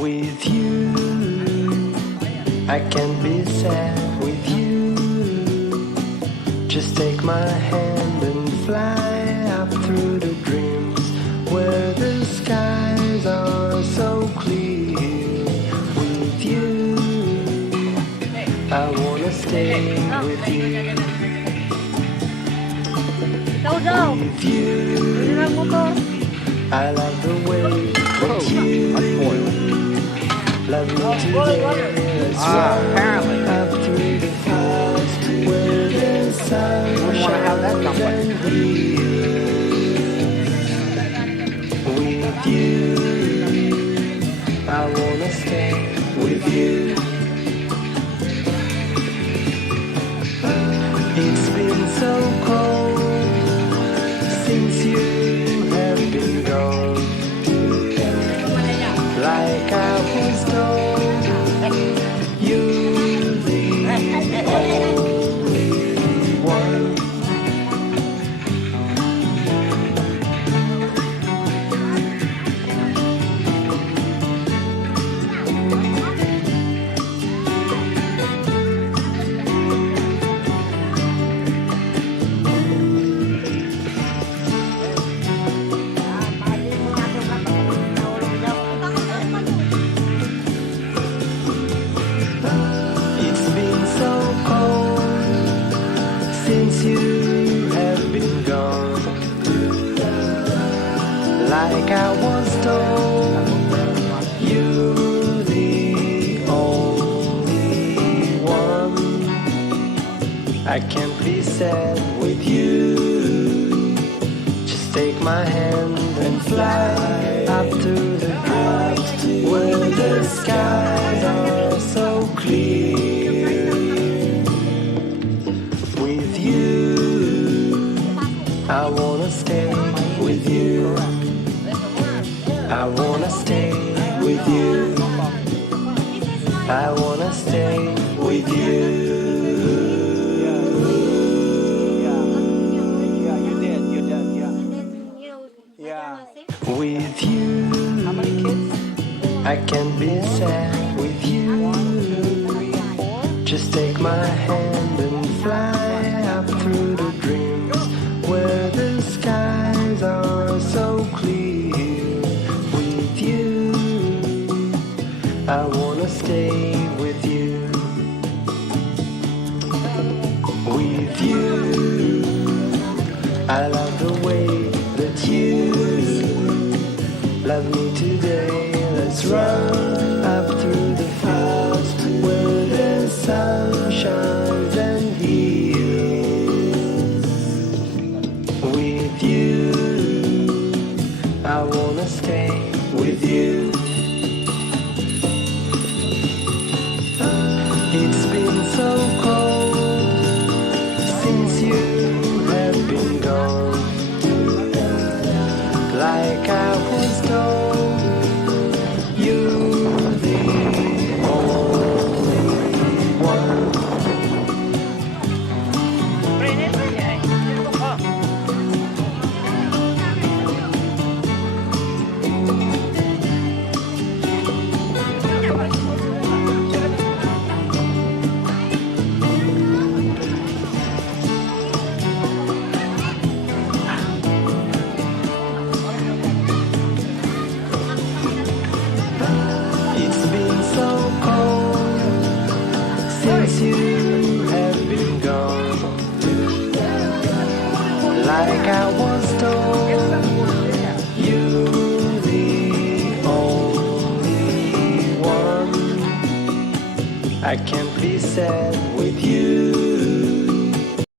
With you, I can't be sad with you. Just take my hand and fly up through the dreams where the skies are so clear. With you, I wanna stay with you. With you, I love the way that you love me today. Let's run up through the past where the sun shines and heals. With you, I wanna stay with you. It's been so cold since you have been gone. Like I was told, you're the only one. It's been so cold since you have been gone. Like I was told, you're the only one. I can't be sad with you. Just take my hand and fly up to the dreams where the skies are so clear. With you, I wanna stay with you. I wanna stay with you. I wanna stay with you. With you, I can't be sad with you. Just take my hand and fly up through the dreams where the skies are so clear. With you, I wanna stay with you. With you, I love the way that you love me today. Let's run up through the fields where the sun shines and heals. With you, I wanna stay with you. It's been so cold since you have been gone. Like I was told, you're the only one. It's been so cold since you have been gone. Like I was told, you're the only one. I can't be sad with you.